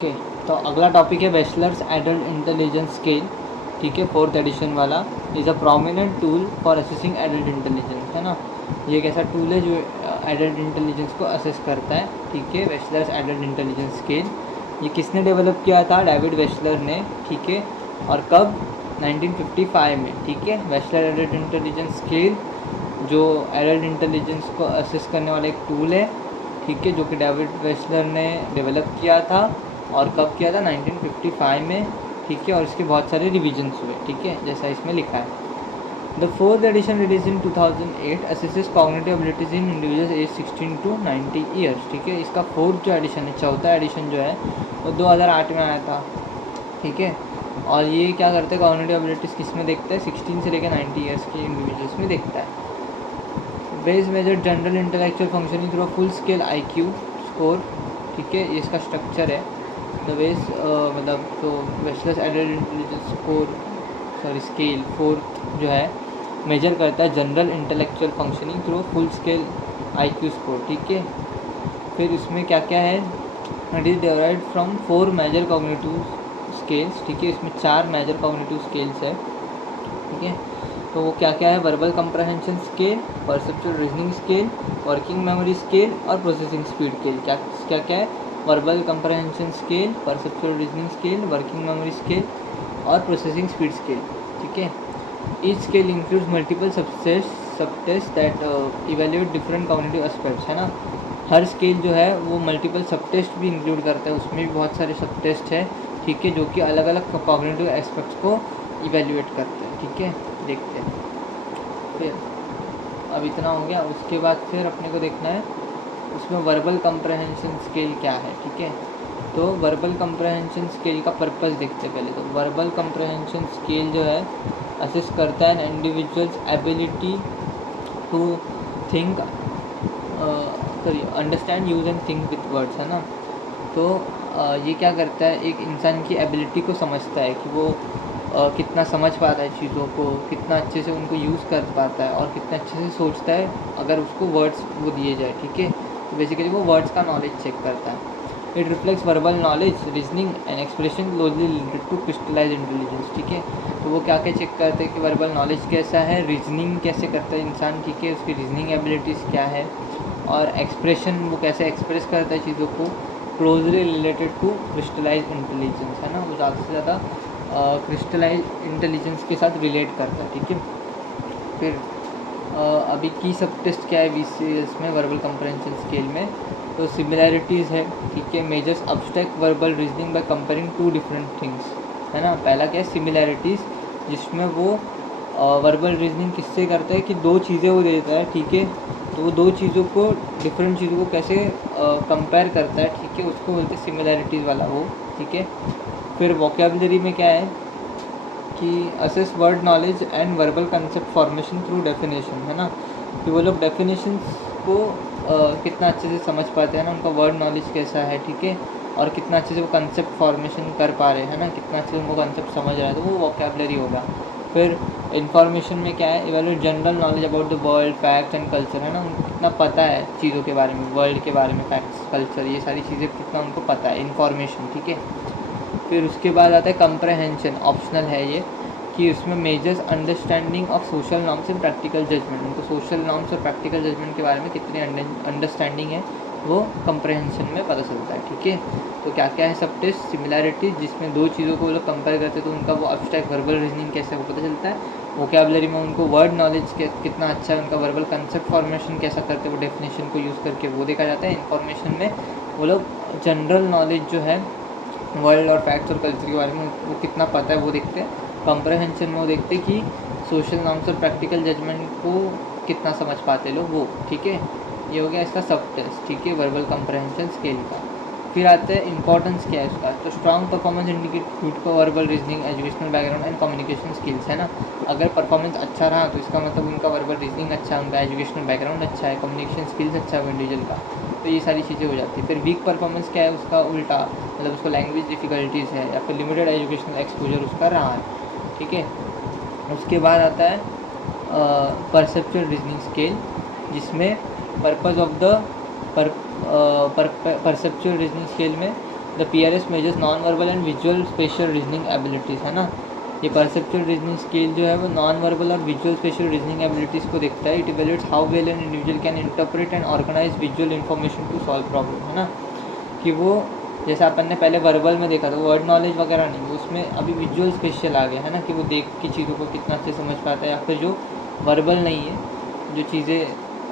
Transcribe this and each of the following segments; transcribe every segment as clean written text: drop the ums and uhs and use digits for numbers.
Okay, तो अगला topic है बैचलर्स एडल्ट इंटेलिजेंस स्केल। ठीक है, 4th एडिशन वाला। Is a prominent tool for assessing adult intelligence, है ना। ये एक ऐसा टूल है जो एडल्ट इंटेलिजेंस को असेस करता है। ठीक है, बैचलर्स एडल्ट इंटेलिजेंस स्केल ये किसने डेवलप किया था? डेविड बैचलर ने। ठीक है, और कब? 1955 में। ठीक है, बैचलर एडल्ट इंटेलिजेंस स्केल जो एडल्ट इंटेलिजेंस को असेस करने वाला एक टूल है। ठीक है, जो कि डेविड बैचलर ने डेवलप किया था। और कब किया था? 1955 में। ठीक है, और इसके बहुत सारे रिविजन्स हुए। ठीक है, जैसा इसमें लिखा है। The 4th edition release in 2008 assesses cognitive abilities in individuals age 16 to 90 years. ठीक है, इसका 4th जो एडिशन है, 4था एडिशन जो है वो 2008 में आया था। ठीक है, और ये क्या करते हैं? कॉग्निटिव एबिलिटीज़ किस में देखता है? 16 से लेकर 90 ईयर्स के इंडिविजुअल्स में देखता है। Base measure general intellectual functioning through full scale IQ score. ठीक है, ये इसका स्ट्रक्चर है। द बेस मतलब तो bachelors adult intelligence scale 4th जो है मेजर करता है general intellectual functioning through full scale IQ score. ठीक है, फिर इसमें क्या क्या है? It is derived from 4 major cognitive scales. ठीक है, इसमें 4 मेजर कॉग्निटिव स्केल्स है। ठीक है, तो वो क्या क्या है? Verbal comprehension scale, perceptual reasoning scale, working memory scale और प्रोसेसिंग स्पीड स्केल। क्या क्या क्या है? Verbal comprehension scale, perceptual reasoning scale, working memory scale और प्रोसेसिंग स्पीड स्केल। ठीक है, each scale includes multiple subtest that evaluate different cognitive aspects, है ना। हर स्केल जो है वो मल्टीपल सबटेस्ट भी इंक्लूड करता है, उसमें भी बहुत सारे सबटेस्ट है। ठीक है, जो कि अलग अलग कॉग्निटिव एस्पेक्ट्स को इवेल्यूएट करते हैं। ठीक है, देखते हैं। फिर अब इतना हो गया, उसके बाद फिर अपने को देखना है उसमें वर्बल कंप्रहेंशन स्केल क्या है। ठीक है, तो वर्बल कंप्रहेंशन स्केल का पर्पस देखते हैं पहले। तो वर्बल कंप्रहेंशन स्केल जो है असेस करता है individuals ability to think understand use and think with words, है ना। तो ये क्या करता है? एक इंसान की एबिलिटी को समझता है कि वो कितना समझ पाता है चीज़ों को, कितना अच्छे से उनको यूज़ कर पाता है और कितना अच्छे से सोचता है अगर उसको वर्ड्स वो दिए जाए। ठीक है, तो बेसिकली वो वर्ड्स का नॉलेज चेक करता है। It reflects verbal knowledge, reasoning and expression closely related to crystallize intelligence. ठीक है, तो वो क्या क्या चेक करते हैं कि वर्बल नॉलेज कैसा है, रीजनिंग कैसे करता है इंसान। ठीक है, उसकी रीजनिंग एबिलिटीज़ क्या है, और एक्सप्रेशन वो कैसे एक्सप्रेस करता है चीज़ों को, closely related to crystallize intelligence, है ना। वो ज़्यादा से ज़्यादा क्रिस्टलाइज इंटेलिजेंस के साथ रिलेट करता है। ठीक है, फिर अभी की सब टेस्ट क्या है VCS में, वर्बल कंप्रहेंशन स्केल में? तो सिमिलैरिटीज़ है। ठीक है, measures abstract verbal reasoning by comparing 2 different things, है ना। पहला क्या है? सिमिलैरिटीज़, जिसमें वो वर्बल रीजनिंग किससे करता है कि 2 चीज़ें वो देता है। ठीक है, तो वो 2 चीज़ों को, डिफरेंट चीज़ों को कैसे कंपेयर करता है। ठीक है, उसको बोलते हैं सिमिलैरिटीज़ वाला वो। ठीक है, फिर वोकेबलरी में क्या है कि assess word knowledge and verbal concept formation through definition, है ना। कि वो लोग डेफिनेशंस को कितना अच्छे से समझ पाते हैं ना, उनका वर्ड नॉलेज कैसा है। ठीक है, और कितना अच्छे से वो कंसेप्ट फॉर्मेशन कर पा रहे हैं ना, कितना अच्छे से उनको कंसेप्ट समझ रहा है, तो वो वोकेबलरी होगा। फिर इन्फॉर्मेशन में क्या है? Evaluate general knowledge about the world, facts and culture, है ना। उनको कितना पता है चीज़ों के बारे में, वर्ल्ड के बारे में, फैक्ट्स, कल्चर, ये सारी चीज़ें कितना उनको पता है, इन्फॉर्मेशन। ठीक है, फिर उसके बाद आता है कंप्रहेंशन, ऑप्शनल है ये, कि उसमें measures understanding of social norms and practical judgement. उनको सोशल नॉर्म्स और प्रैक्टिकल जजमेंट के बारे में कितनी अंडरस्टैंडिंग है वो कंप्रहेंशन में पता चलता है। ठीक है, तो क्या क्या है सब टेस्ट? सिमिलैरिटी, जिसमें 2 चीज़ों को वो लोग कंपेयर करते हैं, तो उनका वो अब्स्ट्रैक्ट वर्बल रीजनिंग कैसे वो पता चलता है। वोकेबलरी में उनको वर्ड नॉलेज कितना अच्छा है, उनका वर्बल कंसेप्ट फॉर्मेशन कैसा करते हैं वो डेफिनेशन को यूज़ करके, वो देखा जाता है। इन्फॉर्मेशन में वो लोग जनरल नॉलेज जो है वर्ल्ड और फैक्ट्स और कल्चर के बारे में वो कितना पता है वो देखते हैं। कंप्रहेंशन में वो देखते हैं कि सोशल नॉर्म्स और प्रैक्टिकल जजमेंट को कितना समझ पाते लोग वो। ठीक है, ये हो गया इसका सब टेस्ट। ठीक है, वर्बल कंप्रहेंशन स्केल का। फिर आता है इंपॉर्टेंस क्या है उसका। तो स्ट्रॉन्ग परफॉर्मेंस इंडिकेट गुड को verbal reasoning, educational background and communication skills, है ना। अगर परफॉर्मेंस अच्छा रहा तो इसका मतलब उनका वर्बल रीजनिंग अच्छा है, उनका एजुकेशनल बैकग्राउंड अच्छा है, कम्युनिकेशन स्किल्स अच्छा है इंडिविजुअल का, तो ये सारी चीज़ें हो जाती है। फिर वीक परफॉर्मेंस क्या है उसका? उल्टा, मतलब उसको लैंग्वेज डिफ़िकल्टीज़ है या फिर लिमिटेड एजुकेशनल एक्सपोजर उसका रहा है। ठीक है, उसके बाद आता है परसेप्चुअल रीजनिंग स्केल, जिसमें purpose of the perceptual reasoning scale में the PRS measures non verbal and visual spatial reasoning abilities, है ना। ये परसेप्चुअल रीजनिंग स्किल जो है वो नॉन वर्बल और विजुअल स्पेशल रीजनिंग एबिलिटीज़ को देखता है। It evaluates how well an individual can interpret and organise visual information to solve problem, है ना। कि वो जैसे अपन ने पहले वर्बल में देखा था, वर्ड नॉलेज वगैरह नहीं, उसमें अभी विजुअल स्पेशल आ गया, है ना, कि वो देख के चीज़ों को कितना अच्छे समझ पाता है, या फिर जो वर्बल नहीं है, जो चीज़ें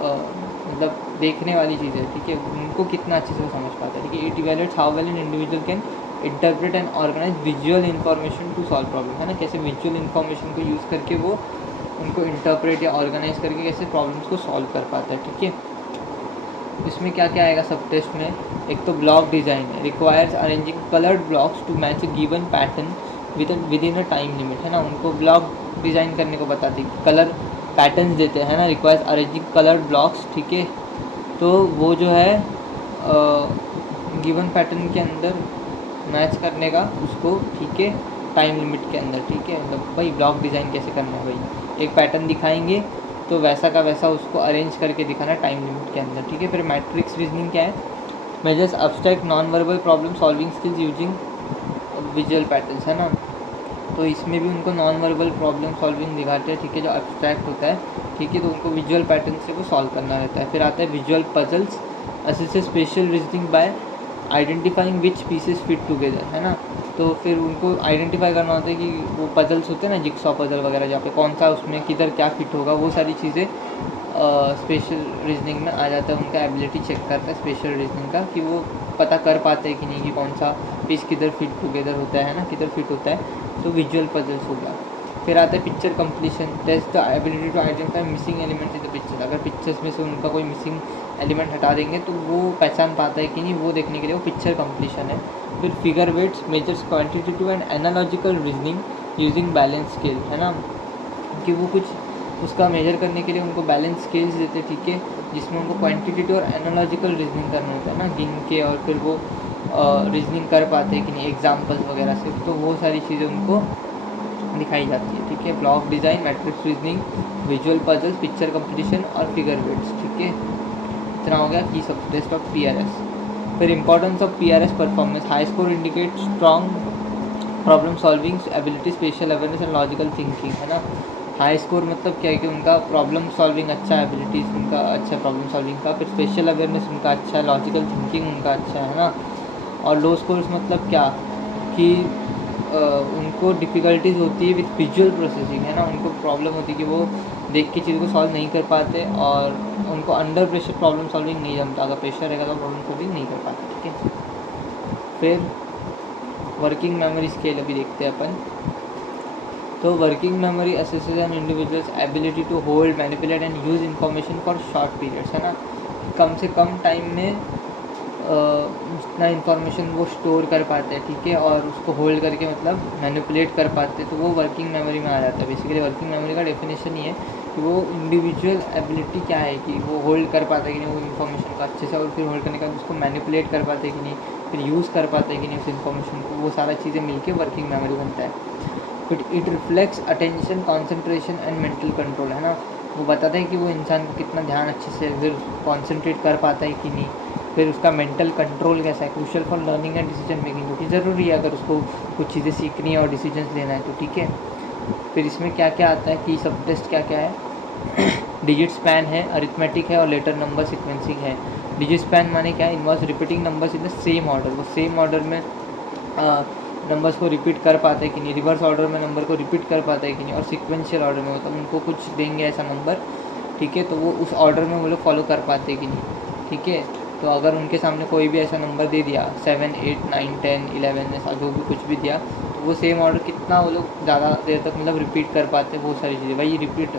मतलब देखने वाली चीज़ें, ठीक है, उनको कितना अच्छे से वो समझ पाता है, ठीक है। It evaluates how well an individual can interpret and organise visual information to solve problem, है ना। कैसे विजुअल इन्फॉर्मेशन को यूज़ करके वो उनको इंटरप्रेट या ऑर्गेनाइज करके कैसे प्रॉब्लम्स को सॉल्व कर पाता है, ठीक है। इसमें क्या क्या आएगा सब टेस्ट में, एक तो ब्लॉक डिज़ाइन है, requires arranging coloured blocks to match a given pattern within a time limit, है ना। उनको ब्लॉक डिज़ाइन करने को बताते हैं, कलर पैटर्न्स देते हैं ना, रिक्वायर्स अरेंजिंग कलर्ड ब्लॉक्स, ठीक है। तो वो जो है गिवन पैटर्न के अंदर मैच करने का उसको, ठीक है, टाइम लिमिट के अंदर, ठीक है। मतलब भाई ब्लॉक डिज़ाइन कैसे करना है, भाई एक पैटर्न दिखाएंगे तो वैसा का वैसा उसको अरेंज करके दिखाना टाइम लिमिट के अंदर, ठीक है। फिर मैट्रिक्स रीजनिंग क्या है, measures abstract non verbal problem solving skills using visual patterns, है ना। तो इसमें भी उनको नॉन वर्बल प्रॉब्लम सॉल्विंग दिखाते हैं, ठीक है, जो अब्स्ट्रैक्ट होता है, ठीक है। तो उनको विजुअल पैटर्न से वो सॉल्व करना रहता है। फिर आता है visual puzzles, assist special reasoning bye identifying विच पीसेस फिट टुगेदर, है ना। तो फिर उनको आइडेंटिफाई करना होता है कि वो पजल्स होते हैं ना, जिक्सॉ पजल वगैरह, जहाँ पे कौन सा उसमें किधर क्या फिट होगा, वो सारी चीज़ें स्पेशल रीजनिंग में आ जाता है। उनका एबिलिटी चेक करता है स्पेशल रीजनिंग का, कि वो पता कर पाते हैं कि नहीं कि कौन सा पीस किधर फिट टुगेदर होता है ना, किधर फिट होता है। तो विजुअल पजल्स हो गया। फिर आता है picture completion, test the ability to identify missing element in the picture. अगर पिक्चर्स में से उनका कोई मिसिंग एलिमेंट हटा देंगे तो वो पहचान पाता है कि नहीं, वो देखने के लिए वो पिक्चर कंप्लीशन है। फिर figure weights measures quantitative and analogical reasoning using balance scale, है ना। कि वो कुछ उसका मेजर करने के लिए उनको बैलेंस स्केल्स देते हैं, ठीक है, जिसमें उनको क्वांटिटेटिव और एनालॉजिकल रीजनिंग करना होता है ना, गिन के, और फिर वो रीजनिंग कर पाते हैं कि नहीं एग्जाम्पल्स वगैरह से। तो वो सारी चीज़ें उनको दिखाई जाती है, ठीक है। Block design, matrix reasoning, visual puzzles, picture competition और फिगर वेट्स, ठीक है। इतना हो गया की सब टेस्ट ऑफ PRS। फिर importance of PRS performance, high score indicate strong problem solving ability, special awareness and logical thinking, है ना। हाई स्कोर मतलब क्या है कि उनका प्रॉब्लम सॉल्विंग अच्छा है, एबिलिटीज़ उनका अच्छा है प्रॉब्लम सॉल्विंग का। फिर स्पेशल अवेयरनेस उनका अच्छा है, लॉजिकल थिंकिंग उनका अच्छा है ना। और लो स्कोर्स मतलब क्या कि उनको डिफ़िकल्टीज होती है विथ विजुअल प्रोसेसिंग, है ना। उनको प्रॉब्लम होती है कि वो देख के चीज़ को सॉल्व नहीं कर पाते, और उनको अंडर प्रेशर प्रॉब्लम सॉल्विंग नहीं जमता। अगर प्रेशर रहेगा तो प्रॉब्लम सॉल्विंग नहीं कर पाते, ठीक है। फिर वर्किंग मेमोरी स्केल अभी देखते हैं अपन। तो working memory assesses an individuals ability to hold, manipulate and use information for short periods, है ना। कम से कम टाइम में जितना इन्फॉर्मेशन वो स्टोर कर पाते हैं, ठीक है, और उसको होल्ड करके मतलब मैनिपुलेट कर पाते हैं, तो वो वर्किंग मेमोरी में आ जाता है। बेसिकली वर्किंग मेमोरी का डेफिनेशन ये है कि वो इंडिविजुअल एबिलिटी क्या है, कि वो होल्ड कर पाता है कि नहीं वो इन्फॉर्मेशन को अच्छे से, और फिर होल्ड करने के बाद उसको मैनिपुलेट कर पाते हैं कि नहीं, फिर यूज़ कर पाते हैं कि नहीं उस इन्फॉर्मेशन को। वो सारा चीज़ें मिलके वर्किंग मेमोरी बनता है। फिर it reflects attention, concentration and mental control, है ना। वो बताते हैं कि वो इंसान को कितना ध्यान अच्छे से फिर कॉन्सेंट्रेट कर पाता है कि नहीं। फिर उसका मेंटल कंट्रोल कैसा है, crucial for learning and decision making, जो कि ज़रूरी है अगर उसको कुछ चीज़ें सीखनी है और डिसीजंस लेना है तो, ठीक है। फिर इसमें क्या क्या आता है कि सब टेस्ट क्या क्या है डिजिट स्पैन है, अरिथमेटिक है, और लेटर नंबर सीक्वेंसिंग है। डिजिट स्पैन माने क्या है, involves repeating numbers in the same order. वो सेम ऑर्डर में नंबर्स को रिपीट कर पाते हैं कि नहीं, रिवर्स ऑर्डर में नंबर को रिपीट कर पाते हैं कि नहीं, और सीक्वेंशियल ऑर्डर में मतलब उनको कुछ देंगे ऐसा नंबर, ठीक है, तो वो उस ऑर्डर में वो लोग फॉलो कर पाते हैं कि नहीं, ठीक है। तो अगर उनके सामने कोई भी ऐसा नंबर दे दिया 7, 8, 9, 10, 11 ऐसा जो भी कुछ भी दिया, तो वो सेम ऑर्डर कितना वो लोग ज़्यादा देर तक मतलब रिपीट कर पाते हैं, वो सारी चीज़ें। भाई रिपीट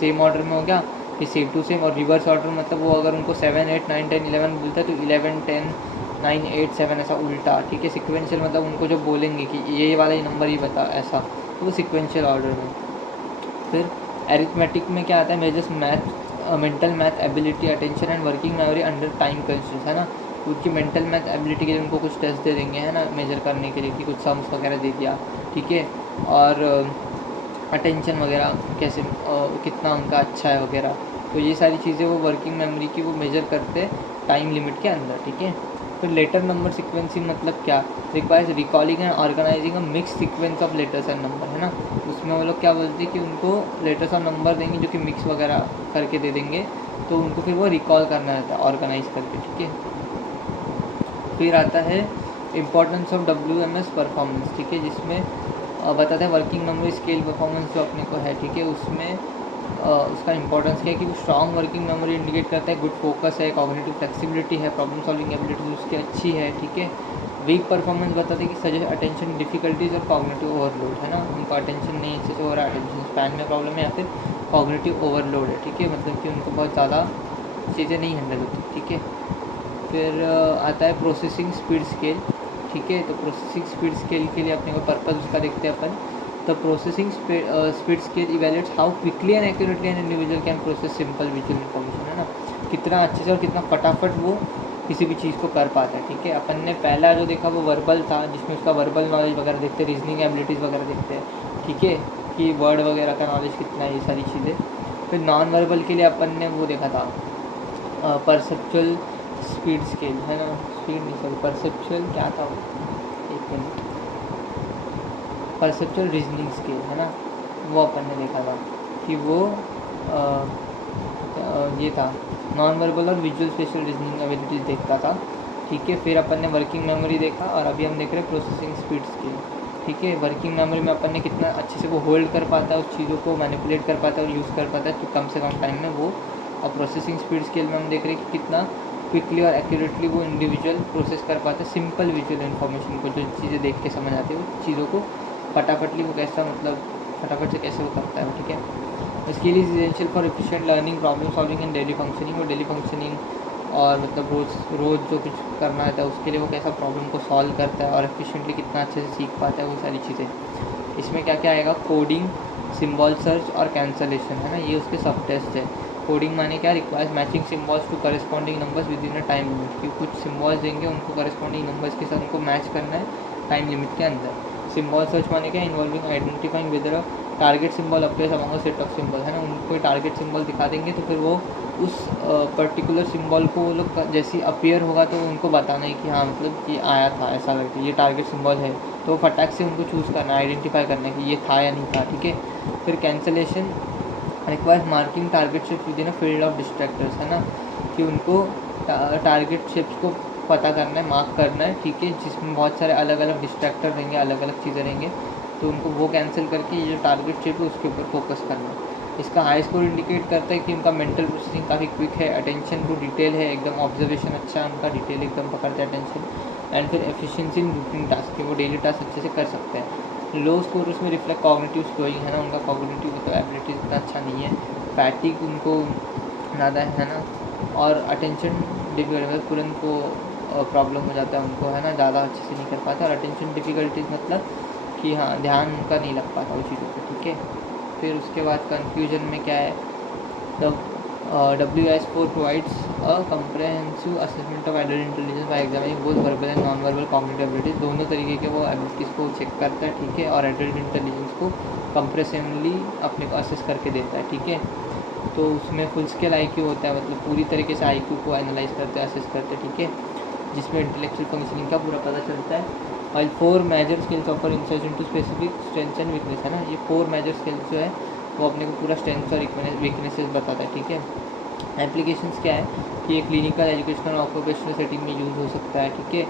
सेम ऑर्डर में हो गया, फिर सेम टू सेम, और रिवर्स ऑर्डर मतलब वो अगर उनको 7, 8, 9, 10, 11 बोलता है तो 11, 10, 9, 8, 7 ऐसा उल्टा, ठीक है। सिक्वेंशियल मतलब उनको जो बोलेंगे कि ये वाला ही नंबर ही बता ऐसा, तो वो सिक्वेंशियल ऑर्डर में। फिर एरिथमेटिक में क्या आता है, measures math, mental math ability, attention and working memory under time constraints, है ना। उनकी मेंटल मैथ एबिलिटी के लिए उनको कुछ टेस्ट दे देंगे, है ना, मेजर करने के लिए कि कुछ सम्स वगैरह दे दिया, ठीक है। और अटेंशन वगैरह कैसे कितना उनका अच्छा है वगैरह, तो ये सारी चीज़ें वो वर्किंग मेमोरी की वो मेजर करते हैं टाइम लिमिट के अंदर, ठीक है। फिर लेटर नंबर सीक्वेंसिंग मतलब क्या, requires recalling and organising a mix sequence of letters and number, है ना। उसमें वो लोग क्या बोलते हैं कि उनको लेटर्स और नंबर देंगे जो कि मिक्स वगैरह करके दे देंगे, तो उनको फिर वो रिकॉल करना रहता है ऑर्गेनाइज करके, ठीक है। फिर आता है इम्पोर्टेंस ऑफ WMS परफॉर्मेंस, ठीक है, जिसमें बताते हैं वर्किंग मेमोरी स्केल परफॉर्मेंस जो अपने को है, ठीक है। उसमें उसका इंपॉर्टेंस क्या है कि वो स्ट्रॉन्ग वर्किंग मेमोरी इंडिकेट करता है, गुड फोकस है, कॉग्निटिव फ्लेक्सिबिलिटी है, प्रॉब्लम सॉल्विंग एबिलिटीज उसकी अच्छी है, ठीक है। वीक परफॉर्मेंस बताते हैं कि सजेस्ट अटेंशन डिफिकल्टीज और कॉग्निटिव ओवरलोड, है ना, उनको अटेंशन नहीं अच्छे से हो रहा है, अटेंशन स्पैन में प्रॉब्लम है या फिर कॉग्निटिव ओवरलोड है, ठीक है, मतलब कि उनको बहुत ज़्यादा चीज़ें नहीं हैंडल होती, ठीक है। फिर आता है प्रोसेसिंग स्पीड स्केल, ठीक है। तो प्रोसेसिंग स्पीड स्केल के लिए अपने को पर्पज़ उसका देखते हैं अपन। The processing speed scale evaluates how quickly and accurately an individual can process simple visual information, है ना, कितना अच्छे से और कितना फटाफट वो किसी भी चीज़ को कर पाता है, ठीक है। अपन ने पहला जो देखा वो वर्बल था, जिसमें उसका वर्बल नॉलेज वगैरह देखते हैं, रीजनिंग एबिलिटीज़ वगैरह देखते हैं, ठीक है, कि वर्ड वगैरह का नॉलेज कितना है, ये सारी चीज़ें। फिर नॉन वर्बल के लिए अपन ने वो देखा था परसेप्चुअल स्पीड स्केल, है ना, स्पीड नहीं सॉरी परसेप्चुअल क्या था वो, एक मिनट, परसेप्चुअल रीजनिंग स्केल, है ना, वो अपन ने देखा था कि वो ये था नॉन वर्बल और विजुअल स्पेशल रीजनिंग एबिलिटीज देखता था, ठीक है। फिर अपन ने वर्किंग मेमोरी देखा और अभी हम देख रहे हैं प्रोसेसिंग स्पीड स्केल, ठीक है। वर्किंग मेमोरी में अपन ने कितना अच्छे से वो होल्ड कर पाता है, उस चीज़ों को मैनिपुलेट कर पाता है और यूज़ कर पाता है तो कम से कम टाइम में वो। और प्रोसेसिंग स्पीड स्केल में हम देख रहे हैं कि कितना क्विकली और एक्यूरेटली वो इंडिविजुअल प्रोसेस कर पाते हैं सिंपल विजुअल इन्फॉर्मेशन को, जो चीज़ें देख के समझ आती है वो चीज़ों को फटाफटली वो कैसा मतलब फटाफट से कैसे वो करता है, ठीक है। Skill is essential for efficient learning, problem solving and daily functioning. और डेली फंक्शनिंग और मतलब रोज़ जो कुछ करना रहता है उसके लिए वो कैसा प्रॉब्लम को सॉल्व करता है और एफिशिएंटली कितना अच्छे से सीख पाता है, वो सारी चीज़ें। इसमें क्या क्या आएगा, कोडिंग, सिम्बॉल सर्च और कैंसलेशन, है ना, ये उसके सब टेस्ट है। कोडिंग माने क्या, requires matching symbols to corresponding numbers within a time limit, कि कुछ सिम्बॉल्स देंगे उनको करस्पॉन्डिंग नंबर्स के साथ उनको मैच करना है टाइम लिमिट के अंदर। सिम्बॉल सर्च माने क्या, involving identifying weather a target symbol appears among a set of symbol, है ना, उनको टारगेट सिंबल दिखा देंगे तो फिर वो उस पर्टिकुलर सिंबल को वो लोग जैसे अपीयर होगा तो उनको बताना है कि हाँ मतलब ये आया था ऐसा करके, ये टारगेट सिंबल है, तो फटाक से उनको चूज़ करना, आइडेंटिफाई करना है कि ये था या नहीं था, ठीक है। फिर cancellation requires marking target shapes within a field of distractors, है ना, कि उनको टारगेट शिप्स को पता करना है, मार्क करना है, ठीक है, जिसमें बहुत सारे अलग अलग डिस्ट्रैक्टर रहेंगे, अलग अलग चीज़ें रहेंगे, तो उनको वो कैंसिल करके ये जो टारगेट शिप है उसके ऊपर फोकस करना है। इसका हाई स्कोर इंडिकेट करता है कि उनका मेंटल प्रोसेसिंग काफ़ी क्विक है, अटेंशन टू डिटेल है, एकदम ऑब्जर्वेशन अच्छा है उनका, डिटेल एकदम पकड़ते हैं अटेंशन। एंड फिर एफिशिएंसी इन रूटीन टास्क, कि वो डेली टास्क अच्छे से कर सकते हैं। लो स्कोर उसमें रिफ्लेक्ट कॉग्निटिव स्लोइंग, है ना, उनका कॉग्निटिव मतलब एबिलिटी इतना अच्छा नहीं है, फैटिक उनको ज़्यादा है ना, और अटेंशन डिफिकल्ट तुरंत को प्रॉब्लम हो जाता है उनको, है ना, ज़्यादा अच्छे से नहीं कर पाता। और अटेंशन डिफिकल्टीज मतलब कि हाँ ध्यान उनका नहीं लग पाता वो चीज़ों पर, ठीक है। फिर उसके बाद कंक्लूजन में क्या है, तब WIS4 provides a comprehensive assessment of adult intelligence by examining both verbal and non-verbal cognitive abilities, दोनों तरीके के वो एबिलिटीज़ को चेक करता है, ठीक है, और एडल्ट इंटेलिजेंस को कंप्रेसिवली अपने को असेस करके देता है, ठीक है। तो उसमें फुल स्केल IQ होता है, मतलब पूरी तरीके से IQ को एनालाइज करते हैं, असेस करते हैं, ठीक है, जिसमें इंटेलेक्चुअल फंक्शनिंग का पूरा पता चलता है। और 4 major skills offer insights into specific strengths and weakness, है ना, ये 4 मेजर स्किल्स जो है वो अपने को पूरा स्ट्रेंथ्स और वीकनेसेस बताता है, ठीक है। एप्लीकेशंस क्या है कि ये क्लिनिकल, एजुकेशनल, ऑक्यूपेशनल सेटिंग में यूज़ हो सकता है, ठीक है,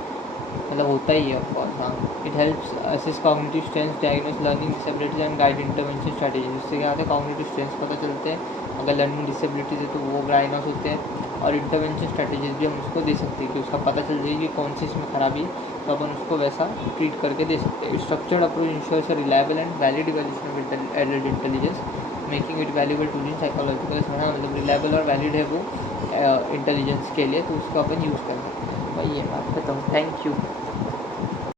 मतलब होता ही है ऑफकोर्स, हाँ। It helps assess cognitive strengths, diagnose learning disabilities and guide intervention strategies. उससे क्या होता है, कॉग्निटिव स्ट्रेंथ्स पता चलते हैं, अगर लर्निंग डिसेबिलिटीज है तो वो डायग्नोस होते हैं, और इंटरवेंशन स्ट्रैटेजीज भी हम उसको दे सकते हैं कि उसका पता चल जाएगी कौन सी इसमें खराबी है, तो अपन उसको वैसा ट्रीट करके दे सकते हैं। Structured approach ensures a reliable and valid evaluation of adult intelligence, making it valuable to in psychological, मतलब रिलायबल और वैलिड है वो इंटेलिजेंस के लिए, तो उसको अपन यूज़ करना है। वही है बात, खत्म, थैंक यू।